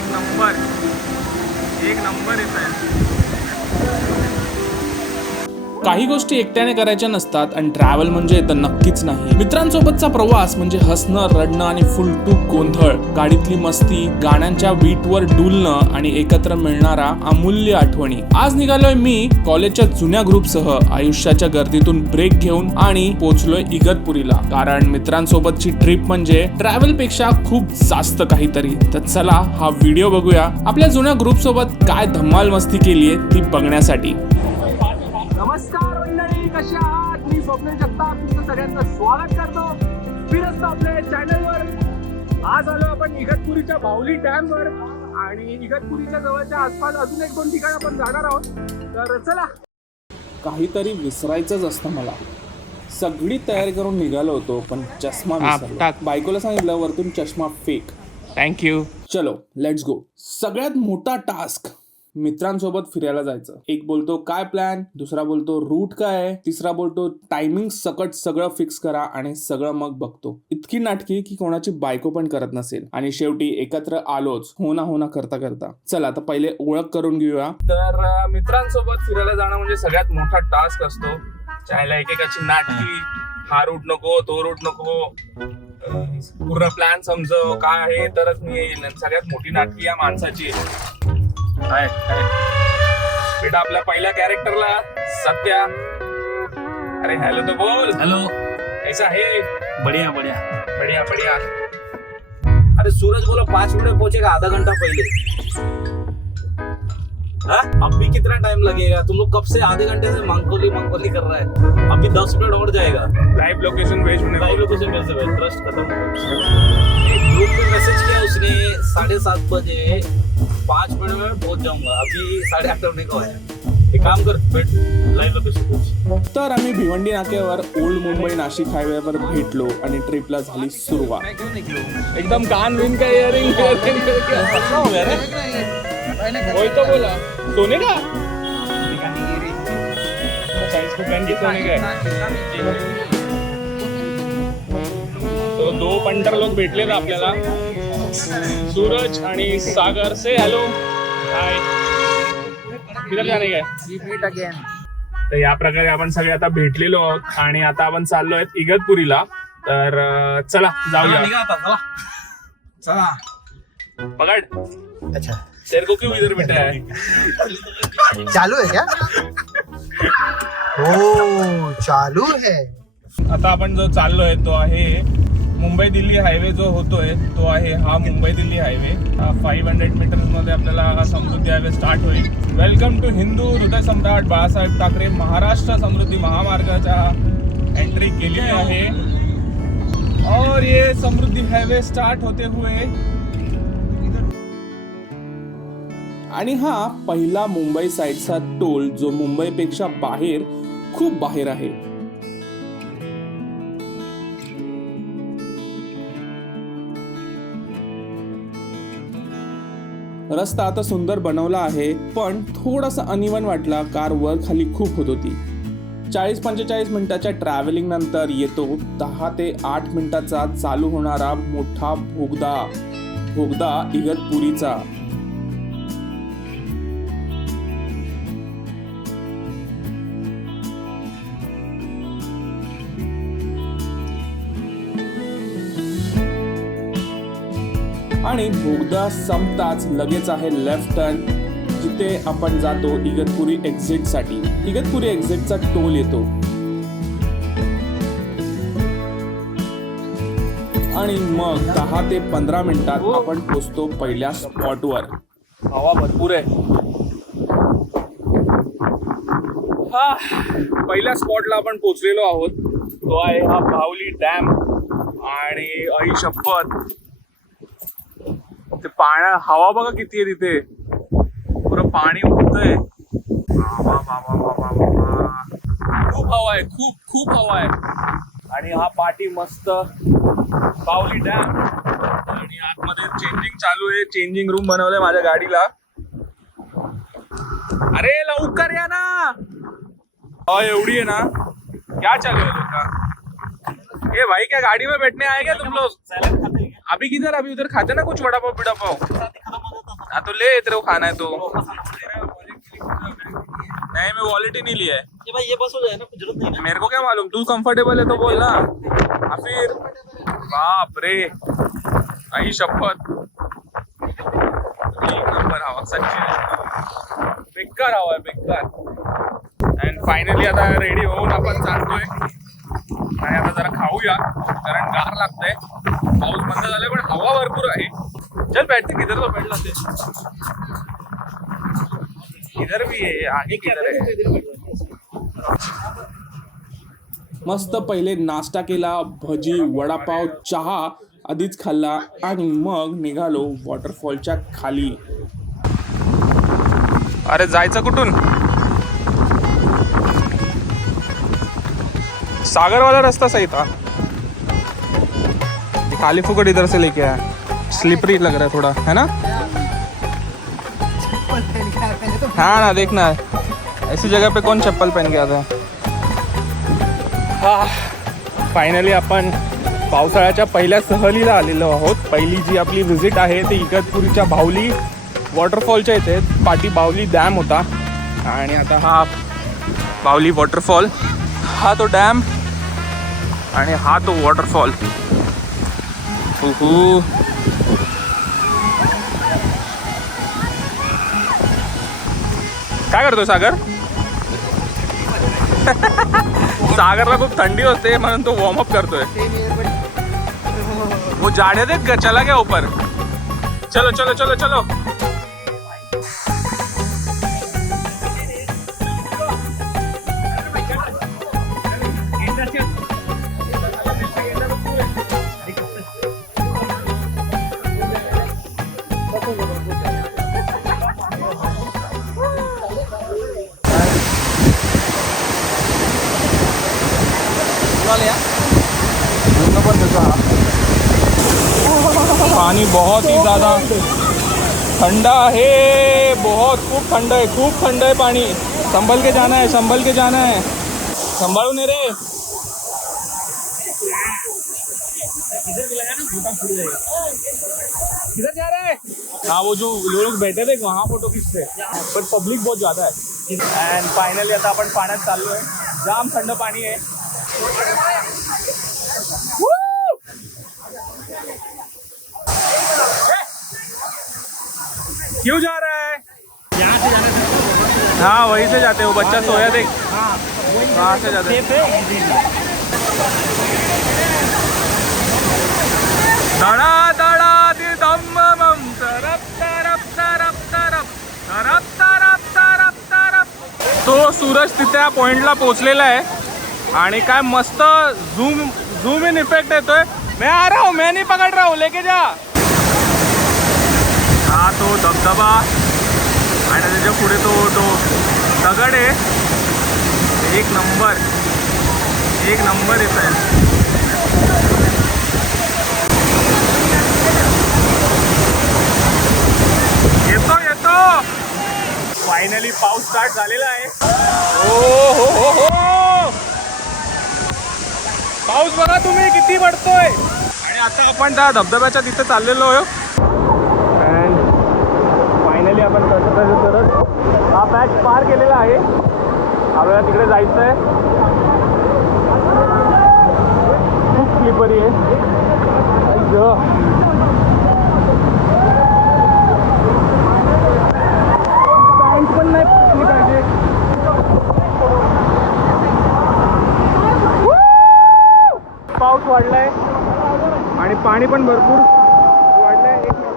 एक नंबर. एक नंबर येत आहे काही गोष्टी एकट्याने करायच्या नसतात आणि ट्रॅव्हल म्हणजे तर नक्कीच नाही. मित्रांसोबतचा प्रवास म्हणजे हसणं रडणं आणि फुल टू गोंधळ. गाडीतली मस्ती गाण्यांच्या बीटवर डुलणं आणि एकत्र मिळणारा अमूल्य आठवणी. आज निघालोय मी कॉलेजच्या जुन्या ग्रुपसह. आयुष्याच्या गर्दीतून ब्रेक घेऊन आणि पोहोचलोय इगतपुरीला. कारण मित्रांसोबतची ट्रिप म्हणजे ट्रॅव्हलपेक्षा खूप जास्त काहीतरी. तर चला हा व्हिडिओ बघूया. आपल्या जुन्या ग्रुप सोबत काय धम्माल मस्ती केलीये ती बघण्यासाठी. नमस्कार मंडळी कशा आहात? मी स्वप्नील जगताप तुमचं सगळ्यांचं स्वागत करतो. फिरस्त आपल्या चॅनलवर आज आलो आपण इगतपुरीच्या बाहुली डॅमवर आणि इगतपुरीच्या जवळच्या आसपास अजून एक दोन ठिकाण आपण जाणार आहोत. तर चला. काहीतरी विसरायचंच असतं मला. सगळी तयारी करून निघालो होतो पण चष्मा हा, विसरलो. टाक. बायकोला सांगितलं वरतून चष्मा फेक थँक्यू चलो लेट्स गो सगळ्यात मोठा टास्क मित्रांसोबत फिरायला जायचं. एक बोलतो काय प्लॅन दुसरा बोलतो रूट काय आहे? तिसरा बोलतो टायमिंग सकट सगळं फिक्स करा आणि सगळं मग बघतो. इतकी नाटकी की कोणाची बायको पण करत नसेल. आणि शेवटी एकत्र आलोच हो ना हो ना करता करता. चला आता पहिले ओळख करून घेऊया. तर मित्रांसोबत फिरायला जाणं म्हणजे सगळ्यात मोठा टास्क असतो. चायला एकेकाची नाटकी हा रूट नको तो रूट नको. पूर्ण प्लॅन समज काय आहे तरच मी येईल. सगळ्यात मोठी नाटकी या माणसाची बेटा आपल्या पहिल्या कॅरेक्टरला सत्या. अरे हॅलो तो बोल. हेलो कैसा है? बढ़िया बढ़िया. बढ़िया बढ़िया. अरे सूरज बोला पाँच मिनट पहुंचेगा आधा घंटा पहले. हाँ? अब भी कितना टाइम लगेगा? तुम लोग कब से आधे घंटे से मंगोली मंगोली कर रहा है? अभी दस मिनट और जाएगा. लाइव लोकेशन भेज लाइव म्हणे लोकेशन मेरे से ट्रस्ट खत्म. ग्रुप में मैसेज किया उसने साढ़े सात बजे. पाँच मिनट में पहुंच जाऊंगा. अभी साढ़े आठ होने को है एक काम कर बैठ लाइव लोकेशन पूछ तर आम्ही भिवंडी नाक्यावर ओल्ड मुंबई नाशिक हायवेवर भेटलो आणि ट्रिपला झाली सुरुवात. एकदम कान विन का इयरिंग तो बोला। सोने का? है. तो दो पंटर लोक भेटले ना आपल्याला। सूरज आणि सागर. से हॅलो हाय किधर जाणे काय? तर या प्रकारे आपण सगळे आता भेटलेलो आहोत आणि आता आपण चाललो आहेत इगतपुरीला. तर अं, चला जाऊया. पकड़. अच्छा. तेरे को क्यों इधर बिठाया है? चालू है क्या? ओ चालू है. आता आपण जो चाललोय तो आहे मुंबई दिल्ली हायवे जो होतोय तो आहे हा Mumbai Delhi highway. Five hundred मीटर्समध्ये आपल्याला हा समृद्धी हायवे स्टार्ट होईल. वेलकम टू हिंदू हृदय सम्राट बाळासाहेब ठाकरे महाराष्ट्र समृद्धी महामार्गाच्या एंट्री केली आहे. और ये समृद्धी हायवे स्टार्ट होते हुए. आणि हा पहिला मुंबई साईडचा टोल जो मुंबईपेक्षा बाहेर खूप बाहेर आहे. रस्ता आता सुंदर बनवला आहे पण थोडासा अनिवन वाटला कार वर खाली खूप होत होती. चाळीस पंचेचाळीस मिनिटाच्या ट्रॅव्हलिंग नंतर येतो दहा ते आठ मिनिटाचा चालू होणारा मोठा भोगदा. भोगदा इगतपुरीचा. आणि बोगदा संपताच लगेच आहे लेफ्ट टर्न जिथे आपण जातो इगतपुरी एक्झिटसाठी. इगतपुरी एक्झिटचा टोल येतो. आणि मग दहा ते पंधरा मिनिटात आपण पोचतो पहिल्या स्पॉटवर हवा भरपूर आहे. हा पहिल्या स्पॉटला आपण पोचलेलो आहोत. तो आहे हा भावली डॅम आणि आई शपथ ते पाण्या हवा बघा किती आहे तिथे. पुरं पाणी उडतंय. खूप हवा आहे खूप खूप हवा आहे. आणि हा पाठी मस्त पावली डॅम. आणि आतमध्ये चेंजिंग चालू आहे. चेंजिंग रूम बनवलंय माझ्या गाडीला. अरे लवकर या ना. एवढी आहे ना. क्या चालू है लोग ए भाई क्या गाड़ी में बैठने आए क्या तुम लोग अभी किधर अभी उधर खाते ना कुछ वड़ा पाव बिड़ा पाव हाँ तो ले तेरे को खाना है तो। नहीं मैं वॉलेट ही नहीं लिया है। ये भाई ये बस हो जाए ना कुछ जरूरत नहीं है। मेरे को क्या मालूम? तू कंफर्टेबल है तो बोल ना। फिर। बाप रे। आई शपथ। एक नंबर हवा सच्ची बेकार हवा आहे बेकार। अँड फायनली आता रेडी होऊन आपण चालतोय आणि आता जरा खाऊया कारण गार लागतंय. पाऊस बंद झालाय पण हवा भरपूर आहे. चल बैठते किधर तो बैठ लाते इधर भी है आगे किधर है मस्त पहिले नाश्ता केला भजी वडापाव चहा आधीच खाल्ला आणि मग निघालो वॉटरफॉलच्या खाली. अरे जायचं कुठून? सागर वाला रास्ता सही था। खाली फुकट इधर से लेके आया। स्लिपरी लग रहा है थोड़ा है ना? हाँ ना देखना ऐसी जगह पे कौन चप्पल पहन के आता है? हा फायनली आपण पावसाळ्याच्या पहिल्या सहलीला आलेलो आहोत. पहिली जी आपली व्हिजिट आहे ती इगतपुरीच्या बाहुली वॉटरफॉलच्या इथे पाठी बाहुली डॅम होता. आणि आता हा बाहुली वॉटरफॉल हा तो डॅम आणि हा तो वॉटरफॉल. उहू. काय करतो सागर? सागरला खूप थंडी होते म्हणून तो वॉर्मअप करतोय. वो जाड़े देख चला गया ऊपर. चलो चलो चलो चलो. पानी बहुत ही ज़्यादा ठंडा है, बहुत खूब ठंडा है, खूब ठंडा है पानी। संभल के जाना है, संभल के जाना है। संभालू नहीं रे किधर जा रहा है? हाँ वो जो लोग बैठे थे, वहाँ फ़ोटो खींचते पण पब्लिक बहुत ज़्यादा है। एंड फाइनली आता आपण पाण्यात चाललोय जाम थंड पाणी आहे क्यों जा रहा है? हाँ वहीं से जाते हो बच्चा सोया देख। वहाँ से जाते दडा दडा ती दम मम तरप तरप तरप तरप तरप तरप तरप तरप। तो सूरज तिथे त्या पॉइंटला पोहोचलेला आहे. आणि काय मस्त झूम झूम इन इफेक्ट येतोय. मैं आ रहा हूँ मैं नहीं पकड़ रहा हूँ लेके जा. हा तो धबधबा. आणि त्याच्या पुढे तो तो दगड आहे. एक नंबर. एक नंबर येत आहे येतो येतो. फायनली पाऊस स्टार्ट झालेला आहे. ओ हो हो हो. हो. पाऊस बघा तुम्ही किती पडतोय. आणि आता आपण त्या धबधब्याच्या तिथे चाललेलो आहे अँड फायनली आपण कसं कसं करत हा पॅच पार केलेला आहे. आपल्याला तिकडे जायचं आहे खूप स्लिपरी आहे आई गं. पॅन्ट पण नाही फुटली पाहिजे पाऊस वाढलाय आणि पाणी भरपूर वाढलंय. एक मिनिट.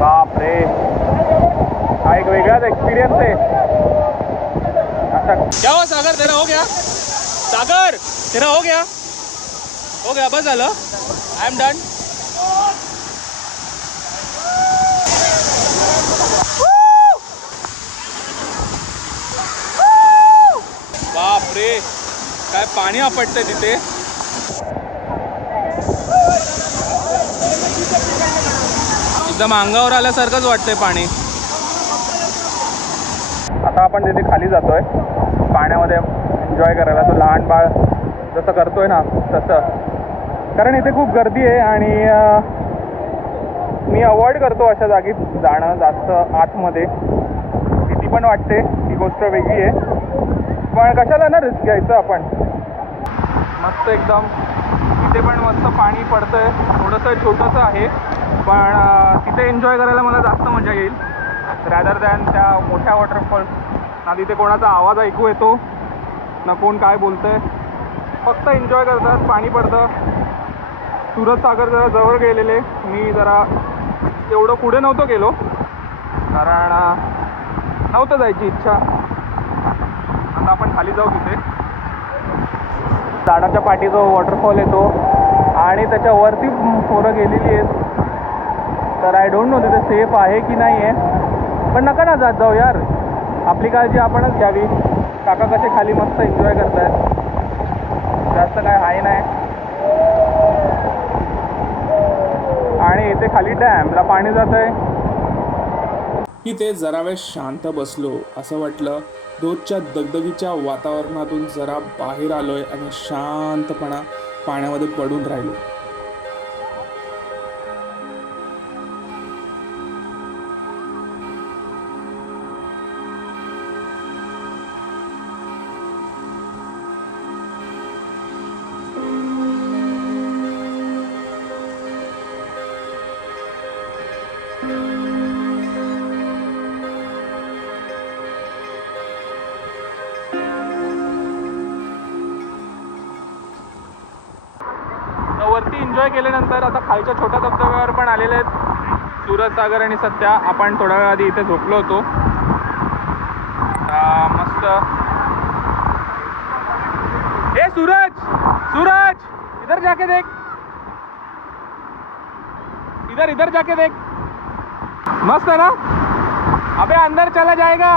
बाप रे हा एक वेगळाच एक्सपिरियन्स आहे. आता क्या सागर? तेरा हो गया. सागर तेरा हो गया. हो गया बस झालं. आय एम डन बाप रे काय पाणी आपटतं तिथे. एकदम अंगावर आल्यासारखंच वाटतंय पाणी. आता आपण तिथे खाली जातोय. पाण्यामध्ये एन्जॉय करायला. तो लहान बाळ जसं करतोय ना तसं. कारण इथे खूप गर्दी आहे आणि मी अवॉइड करतो अशा जागीत जाणं जास्त आतमध्ये. भीती पण वाटते ही गोष्ट वेगळी आहे. पण कशाला ना रिस्क घ्यायचं आपण? मस्त एकदम. तिथे पण मस्त पाणी पडतंय. थोडंसं छोटंसं आहे. पण तिथे एन्जॉय करायला मला जास्त मजा येईल. रॅदर दॅन त्या मोठ्या वॉटरफॉल ना तिथे कोणाचा आवाज ऐकू येतो. ना कोण काय बोलतंय. फक्त एन्जॉय करतात. पाणी पडतं. सूरजसागर सागर जरा जवळ गेलेले. मी जरा एवढं पुढे नव्हतो गेलो. कारण नव्हतं जायची इच्छा. आता आपण खाली जाऊ तिथे. झाडाच्या पाठी जो वॉटरफॉल येतो. आणि त्याच्यावरती पोरं गेलेली आहेत. तर आय डोंट नो तिथे सेफ आहे की नाही आहे पण नका ना जात जाऊ यार. आपली काळजी आपणच घ्यावी. काका कसे खाली मस्त एन्जॉय करतायत. जास्त काय हाय नाही. आणि इथे खाली डॅमला पाणी जात आहे इथे जरा वेळ शांत बसलो. असं वाटलं रोजच्या दगदगीच्या वातावरणातून जरा बाहेर आलोय आणि शांतपणा पाण्यामध्ये पडून राहिलो. एन्जॉय केल्यानंतर आता खालच्या छोट्या धबधब्यावर पण आलेले आहेत. सुरत सागर आणि सध्या आपण थोड्या वेळ आधी इथे झोपलो होतो. मस्त. ए सूरज! सूरज! इधर जाके देख. इधर इधर जाके देख. मस्त है ना? अबे अंदर चला जाएगा.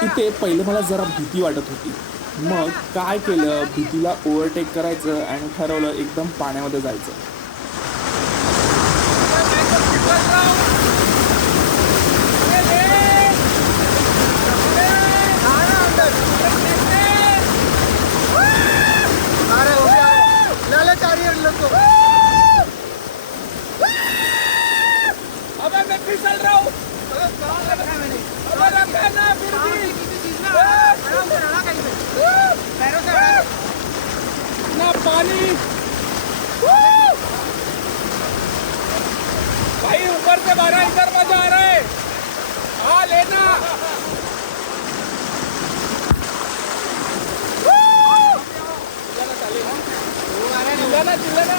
तिथे पहिले मला जरा भीती वाटत होती. मग काय केलं? भीतीला ओव्हरटेक करायचं आणि ठरवलं एकदम पाण्यामध्ये जायचं. पानी। भाई ऊपर से भरा इधर मज़ा आ रहा। है हाँ लेना। चिल्लाना चिल्लाना।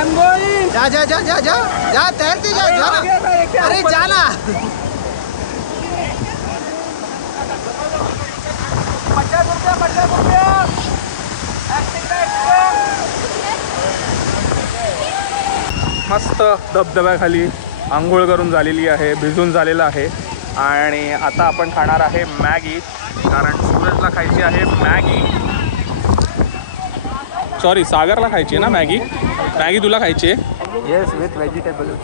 I'm going. जा जा जा जा जा। जा तैरते जा जा। ना गया था एक अरे जाना मस्त धबधब्याखाली आंघोळ करून झालेली आहे भिजून झालेलं आहे. आणि आता आपण खाणार आहे मॅगी कारण सूरजला खायची आहे मॅगी. सॉरी सागरला खायची आहे ना मॅगी? मॅगी तुला खायची आहे? यस विथ वेजिटेबल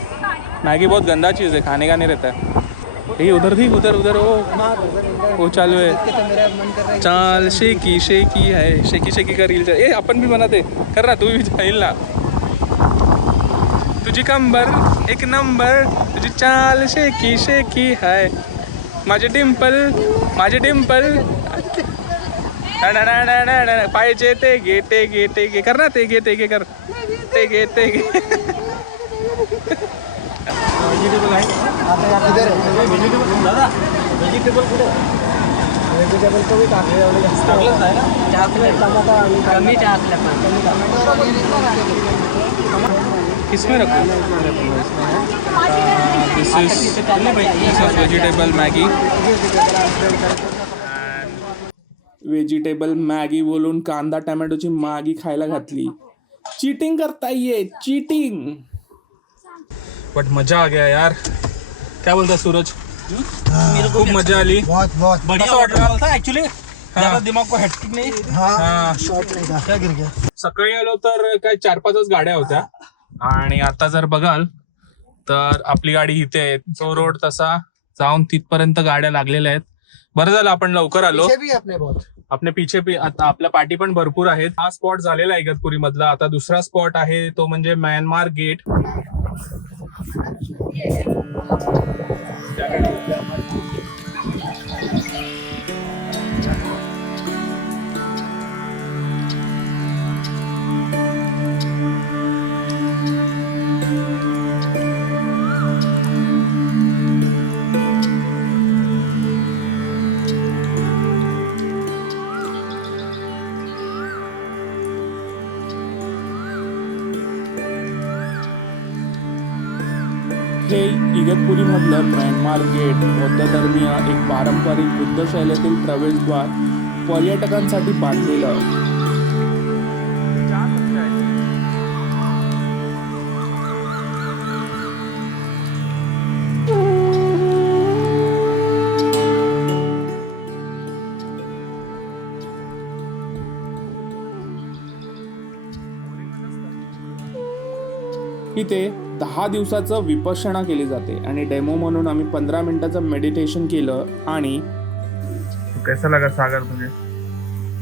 मैगी बहुत गंदा चीज़ है खाने का नहीं रहता। है ये उधर थी उधर उधर वो वो चालू है चाल शेकी शेकी है शेकी शेकी का रील ए अपन भी बनाते। कर ना तू भी जाईल ना। तुझी कंबर एक नंबर तुझी चाल शेकी शेकी है। माझे डिम्पल माझे डिम्पल पाहिजे ते गे ते गे ते गे कर ना ते गे ते गे कर। ते गे ते गे। व्हेजिटेबल आहे. आता या व्हेजिटेबल दादा व्हेजिटेबल कुठे? व्हेजिटेबल को भी टाकले एवढे टाकलंच आहे ना? टाकले टमाटा आणि कमी टमाटा किसमें रखो this is this is vegetable Maggi vegetable Maggi बोलून कांदा टमॅटोची मागी खायला घातली. चीटिंग करता ये चीटिंग बट मजा आ गया यार। क्या बोलता सूरज? खूप मजा आली बहुत बहुत। बढ़िया ऑर्डर था एक्चुअली ज्यादा दिमाग को हेक्टिक नहीं। हा. शॉर्ट नहीं था। क्या गिर गया? सकाळी आलो तर काय चार पाचच गाड्या होत्या. आणि आता जर बघाल तर आपली गाडी इथे आहे. तो रोड तसा जाऊन तिथपर्यंत गाड्या लागलेल्या आहेत. बरं झालं आपण लवकर आलो. पीछे भी है अपने बहुत। आपल्या पिछे पी आता आपल्या पाठी पण भरपूर आहेत. हा स्पॉट झालेला आहे इगतपुरी मधला आता दुसरा स्पॉट आहे तो म्हणजे म्यानमार गेट 감사합니다. हे इगतपुरीमधलं मधलं मार्केट बौद्ध धर्मीय एक पारंपरिक बुद्ध शैलीतील प्रवेशद्वार पर्यटकांसाठी बांधलेलं. इथे दहा दिवसाचं विपश्यना केली जाते आणि डेमो म्हणून आम्ही पंधरा मिनिटाचं मेडिटेशन केलं आणि कैसा लगा सागर तुझे?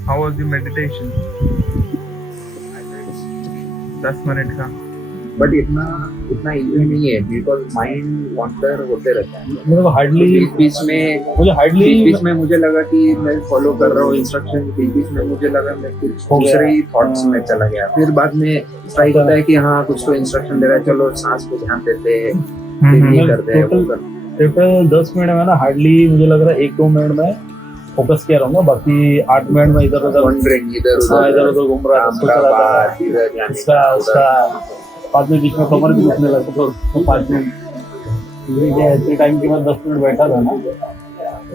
हाऊ वॉज द मेडिटेशन दस मिनिट का? बट इतना इतना इजी नहीं है बिकॉज़ माइंड वॉन्डर होते रहता है। मतलब हार्डली बीच में मुझे हार्डली बीच में मुझे लगा कि मैं फॉलो कर रहा हूँ इंस्ट्रक्शन बीच बीच में मुझे लगा मैं कुछ दूसरे ही थॉट्स में चला गया। फिर बाद में ट्राई होता है कि हाँ कुछ तो इंस्ट्रक्शन दे रहा है चलो सांस पे ध्यान देते हैं फिर ये करते हैं वो करते टोटल दस मिनट में ना हार्डली मुझे लग रहा है एक दो मिनट में फोकस किया रहूँगा बाकी आठ मिनट में इधर उधर इधर हाँ, उधर उधर घूम रहा था उसका। उधर। बाद में बीच में कमर भी दुखने लगा तो, तो पाँच मिनट ये टाइम के बाद दस मिनट बैठा था ना।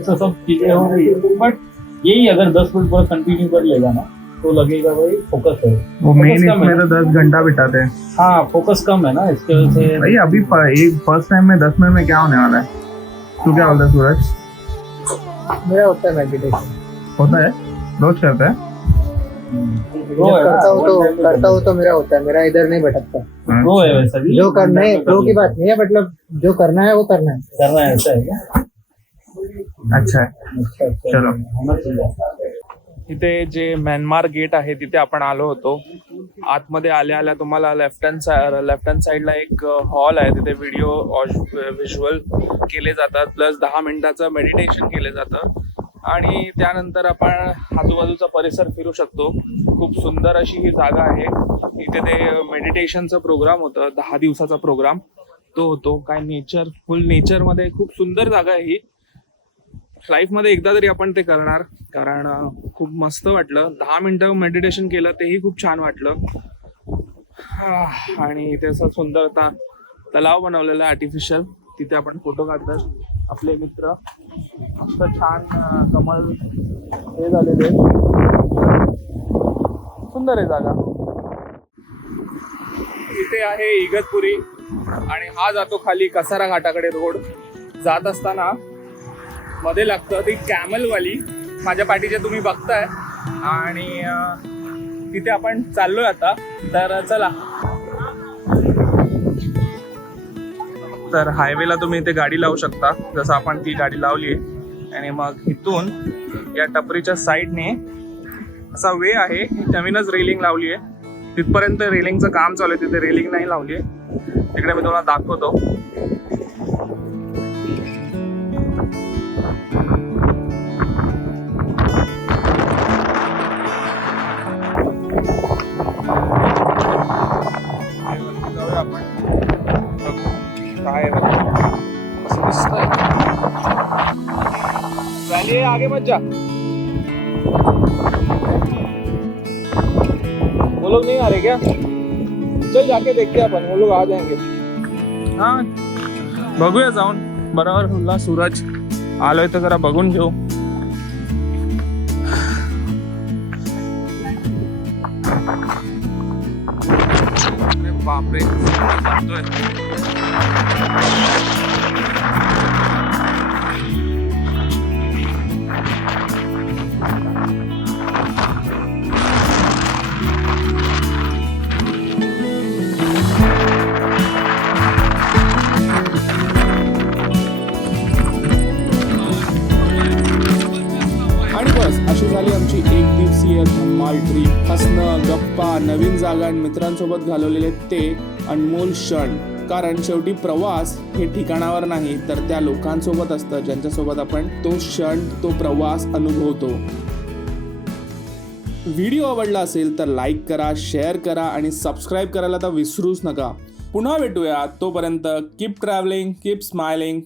तो सब चीज़ें हो गई। बट यही अगर दस मिनट पूरा कंटिन्यू कर लेगा ना तो लगेगा भाई फोकस है। वो मेन इसमें तो दस घंटा बिताते हैं। हाँ फोकस कम है ना इसके वजह से भाई अभी एक फ़र्स्ट टाइम में दस मिनट में क्या होने वाला है? तू क्या बोलता है सूरज? मेरा होता है मेडिटेशन होता है? रोज करता है। करता हूँ तो करता हूँ तो मेरा होता है मेरा इधर नहीं भटकता। वो है वैसा भी। जो करना है प्रो की बात नहीं है मतलब जो करना है वो करना है। करना है ऐसा है क्या? अच्छा। है चलो। इथे जे म्यानमार गेट आहे तिथे आपण आलो होतो. आतमध्ये आल्या आल्या तुम्हाला left hand side left hand साईडला एक हॉल आहे. तिथे व्हिडिओ व्हिज्युअल केले जातात. प्लस दहा मिनिटाचं मेडिटेशन केले जातं. आणि त्यानंतर आपण आजूबाजूचा परिसर फिरू शकतो. खूप सुंदर अशी ही जागा आहे. इथे ते मेडिटेशनचं प्रोग्राम होतं. दहा दिवसाचा प्रोग्राम तो होतो. काय नेचर फुल नेचरमध्ये खूप सुंदर जागा आहे ही. लाईफमध्ये एकदा तरी आपण ते करणार. कारण खूप मस्त वाटलं. दहा मिनटं मेडिटेशन केलं तेही खूप छान वाटलं. हा, आणि इथे असं सुंदरता तलाव बनवलेला आर्टिफिशियल तिथे आपण फोटो काढतात आपले मित्र. मस्त छान कमल कमळ हे झालेले. सुंदर आहे जागा. इथे आहे इगतपुरी आणि हा जातो खाली कसारा घाटाकडे रोड. जात असताना मध्ये लागतं ती कॅमलवाली. माझ्या पाठीचे तुम्ही बघताय. आणि तिथे आपण चाललोय आता. तर चला. तर हायवेला तुम्ही इथे गाडी लावू शकता. जसं आपण ती गाडी लावली आणि मग इथून या टपरीच्या साईडने असा वे आहे. नवीनच रेलिंग लावली आहे तिथपर्यंत रेलिंगचं काम चालू आहे. तिथे रेलिंग नाही लावली आहे तिकडे मी तुम्हाला दाखवतो. आगे मत जा। वो लोग नहीं आ रहे क्या? चल जाके देखते अपन, वो लोग आ जाएँगे। हाँ। बगू जाऊन बरोबर हुल्ला सूरज। आलो तो जरा बगुन घेऊ नवीन जागा आणि मित्रांसोबत घालवलेले ते अनमोल क्षण. कारण शेवटी प्रवास हे ठिकाणावर नाही तर त्या लोकांसोबत असतं. ज्यांच्यासोबत आपण तो क्षण तो प्रवास अनुभवतो. व्हिडिओ आवडला असेल तर लाईक करा शेअर करा आणि सबस्क्राईब करायला तर विसरूच नका. पुन्हा भेटूया तोपर्यंत कीप ट्रॅव्हलिंग कीप स्माइलिंग